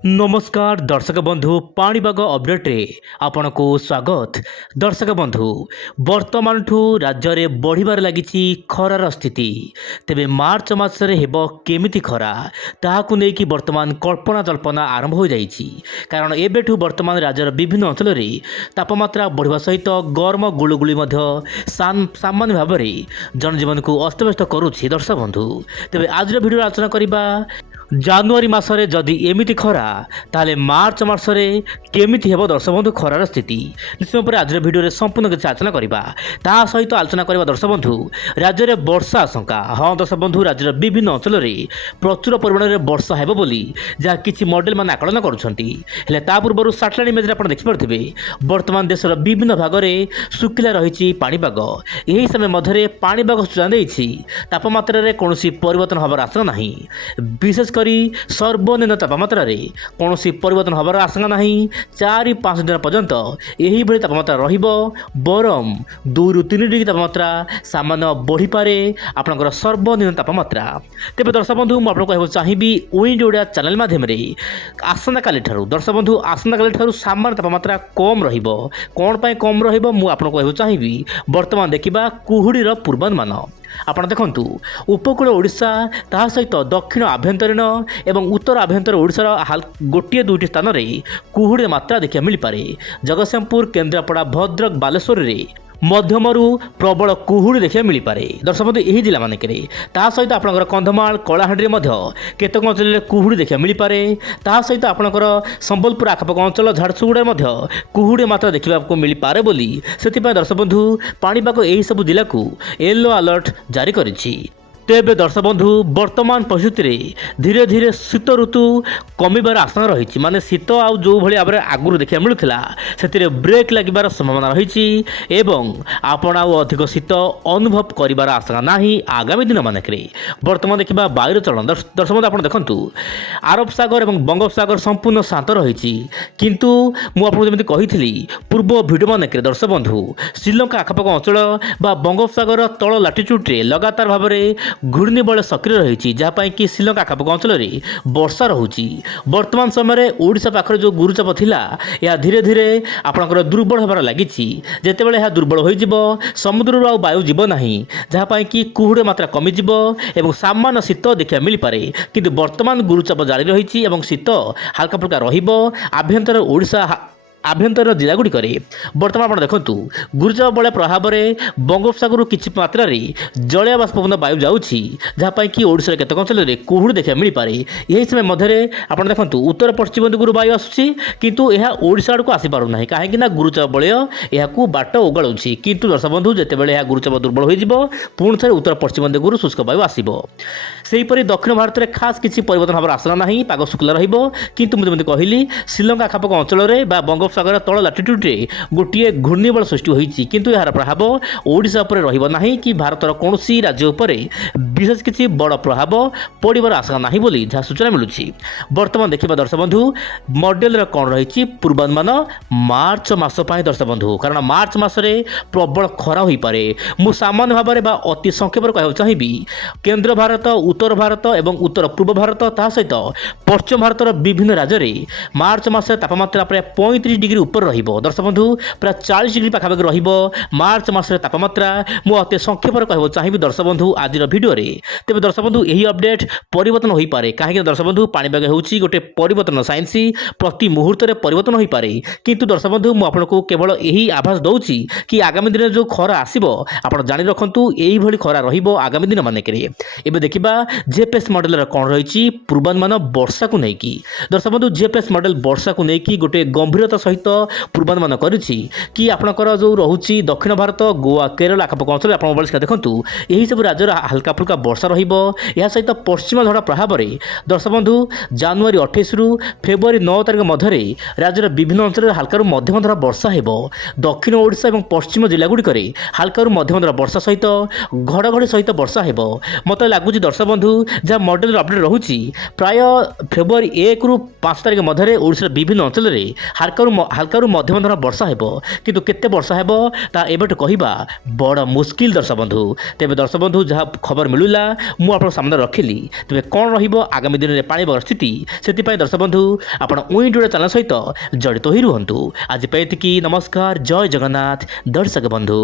नमस्कार दर्शक बंधु पाणीपाग अपडेट्रे आपण को स्वागत। दर्शक बंधु वर्तमान ठू राज्य में बढ़िबार लगी खरार स्थिति। तेबे मार्च मासरे हेबो केमिति खरा ताहाकु नेकी वर्तमान कल्पना जल्पना आरंभ हो जाइछि। कारण एबेठू वर्तमान राज्यर विभिन्न अंचल में तापमात्रा बढ़िबा सहित गरम गुलुगुली सामान्य भाव में जनजीवन को अस्तव्यस्त करुछि। दर्शक बंधु तेबे आज भिडियो आलोचना करिबा जानुआरी मासरे जदि एमिति खरा ताले मार्च मासरे केमिति हेबो दर्शक बंधु खरार स्थिति निश्चय पर आज भिडियो रे संपूर्ण किसी आलोचना करिबा। ता सहित आलोचना करिबा दर्शक बंधु राज्य में वर्षा आशंका। हाँ दर्शक बंधु राज्य विभिन्न अंचल में प्रचुर परिमाण में वर्षा हेबो बोली जहाँ किछि मॉडल मान आकलन करुछंती। हेले ता पूर्व सैटेलाइट इमेज रे आपण देखि पारथिबे वर्तमान देशर विभिन्न भाग में सुखिला रहिछि पाणीपाग। एही समय मध्यरे पाणीपाग सूचना देइछि तापमात्रा रे कोनोसी परिवर्तन हबार आशंका नाही। विशेष सर्वनिम्न तापमात्रा रे कौन परिवर्तन हबार आशंका नहीं। 4-5 दिन पर्यंत यही भली तापमात्रा रहिबो। बरम 2 ରୁ 3 डिग्री तापमात्रा सामान्य बढ़ी पारे आपनकर सर्वनिम्न तापमात्रा। तेबे दर्शक बंधु मु आपन कहबो चाहिबी विंड ओडिया चैनल माध्यम रे आसंता काली ठारू दर्शक बंधु आसंता काली ठारू सामान्य तापमात्रा कम रहिबो। कोन पय कम रहिबो मु आपन कहबो चाहिबी वर्तमान देखिबा कुहुडीर पूर्वानुमान। आपण देखंतु उपकूल ओडिशा ता सहित दक्षिण आभ्यंतरीण एवं उत्तर आभ्यंतर ओडिशार गोटे दुईटी स्थान में कुहुड़ी मात्रा देखा मिल पारे। जगतसिंहपुर केन्द्रापड़ा भद्रक बालेश्वर रे मध्यमरू प्रबल कुहुड़ी देखा मिल पारे। दर्शक बंधु यही जिला मानक सहित आपंकर कंधमाल कलाहांडी केतक अंचल कुहुड़ी देखा मिल पारे। ता सहित आपंकर संबलपुर आखपाख अंचल झारसुगुड़ा कुहुड़ी मात्रा देखा मिल पारे बोली से दर्शक बंधु पाणीपाग यही सब जिला को येलो अलर्ट जारी करिछि। तेबे दर्शक बंधु वर्तमान परिस्थिति रे धीरे धीरे शीत ऋतु कमिबार आशंका रही। माने शीत आउ जो भली भाव आगुरी देखा मिलूला से ब्रेक लगिबार संभावना रही एवं आपण आउ अधिक शीत अनुभव करिबार आशंका नाही। आगामी दिन मानक वर्तमान देखा वायुर चलन दर्शक बंधु आप देखु अरब सागर और बंगोपसागर संपूर्ण शांत रही। किंतु मुझे कही पूर्व भिडियो मानक दर्शक बंधु श्रीलंका आखपाख अंचल बा बंगोपसागर तल लाटिट्यूड्रे लगातार भाव में घूर्णिबल सक्रिय रही जहाँपाई कि श्रीलंका आखपाख अंचल में वर्षा रोचे। वर्तमान समय ओडिशा पाखरे जो गुरुचाप थिला यह धीरे धीरे आपणकर दुर्बल होबार लगी। जितेबाला यह दुर्बल हो समुद्र आउ वायु जीव ना जहाँपाई कि कुहुड़ी मात्रा कमिजिव एवं सामान्य शीत देखा मिल पारे। किंतु वर्तमान गुरुचाप जारी रही शीत हाल्का फुल्का रहिबो। आभ्यंतर ओडिशा आभ्यंतर जिलागुड़िक बर्तमान आप देखु गुरुचाप बल प्रभाव में बंगोपसागर किसी मात्रा जलिया बाष्पीभूत वायु जाऊँगी जहाँपाई कि ओडिशा केतक अंचल में कुहुड़ी देखा मिल पारे। यही समय मध्य आप देखु उत्तर पश्चिम दिगरू वायु आसूसी किंतु यह ओडिशा आड़ को आसीपारूना कहीं गुरुचाप बलय यह बाट ओगाड़ी। किंतु दर्शक बंधु जितेबाला यह गुरुचाप दुर्बल हो पुणी थे उत्तर पश्चिम दिगरू शुष्क वायु आसो। सेहीपरि दक्षिण भारत में खास किसी परिवर्तन हमार आशंका नहीं। पाग शुक्ला रु मुझे कहली श्रीलंका आखपाख अंचल में बंगोपसागर तल लाटिट्यूड्रे गोटे घूर्णिबल सृष्टि होती किंतु यार प्रभाव ओडिशा उपर रहिबो नाही कि भारतर कौन राज्य उपर विशेष किसी बड़ प्रभाव पड़ार आशंका नहीं बोली जहाँ सूचना मिलूँ। वर्तमान देखा दर्शक बंधु मॉडल कौन रही पूर्वानुमान मार्च मास दर्शक बंधु कारण मार्च मासरे प्रबल खरा हो पारे। मु सामान्य भाव में अति संक्षेप कहना चाहिए केन्द्र भारत उत्तर भारत एवं उत्तर पूर्व भारत ता सहित पश्चिम भारतर विभिन्न राज्य में मार्च मास तापमात्रा प्राय 35 डिग्री ऊपर रहिबो। दर्शक बंधु प्राय 40 डिग्री पाखापाखि रहिबो मार्च मासरे तापमात्रा। मु अति संक्षेप कहना चाहिए दर्शक बंधु आज भिडियो रे। तेबे दर्शक बंधु यही अपडेट परिवर्तन हो पारे कहीं दर्शक बंधु पाणीपाग होउछि गोटे परिवर्तन साइंसी प्रति मुहूर्त में परिवर्तन हो पारे। किंतु दर्शक बंधु मु आपको केवल यही आभास दउछि कि आगामी दिन जो खरा आसीबो आपण जानि रखंतु एही भली खरा रहिबो आगामी दिन मानेकरे। एबे देखिबा जेपीएस मॉडल कौन रही पूर्वानुमान वर्षा को लेकिन दर्शक बंधु जेपीएस मॉडल वर्षा को लेकिन गोटे गंभीरता सहित पूर्वानुमान करिछि कि आपणकर जो रोचे दक्षिण भारत गोवा केरल आखपाख अंचल आप देखु यही सब राज्यर हल्का फुल्का वर्षा रहिबो। यह सहित पश्चिम झड़ प्रभाव में दर्शक बंधु जानुआरी 28 रु फेब्रुआरी 9 तारिख मध्य राज्यर विभिन्न अंचल हल्का मध्यम धरा वर्षा हेबो। दक्षिण ओडिशा और पश्चिम जिलागुड़िक हल्का मध्यम धरा वर्षा सहित घड़घड़ी सहित वर्षा हेबो। मत लगुच दर्शक बंधु जहाँ मॉडल अपडेट रोचे प्राय फेब्रुआरी 1 रु 5 तारिख मध्य ओडिशार विभिन्न अंचल में हल्का ହାଲକାରୁ ମଧ୍ୟମ ଧରଣ ବର୍ଷା ହେବ, କିନ୍ତୁ କେତେ ବର୍ଷା ହେବ ତାହା ଏବେଠୁ କହିବା ବଡ଼ ମୁସ୍କିଲ ଦର୍ଶକ ବନ୍ଧୁ। ତେବେ ଦର୍ଶକ ବନ୍ଧୁ ଯାହା ଖବର ମିଳିଲା ମୁଁ ଆପଣଙ୍କ ସାମ୍ନାରେ ରଖିଲି। ତେବେ କ'ଣ ରହିବ ଆଗାମୀ ଦିନରେ ପାଣିପାଗ ସ୍ଥିତି, ସେଥିପାଇଁ ଦର୍ଶକ ବନ୍ଧୁ ଆପଣ ୱିଣ୍ଡ ଓଡ଼ିଆ ଚ୍ୟାନେଲ ସହିତ ଜଡ଼ିତ ହୋଇ ରୁହନ୍ତୁ। ଆଜି ପାଇଁ ଏତିକି, ନମସ୍କାର, ଜୟ ଜଗନ୍ନାଥ ଦର୍ଶକ ବନ୍ଧୁ।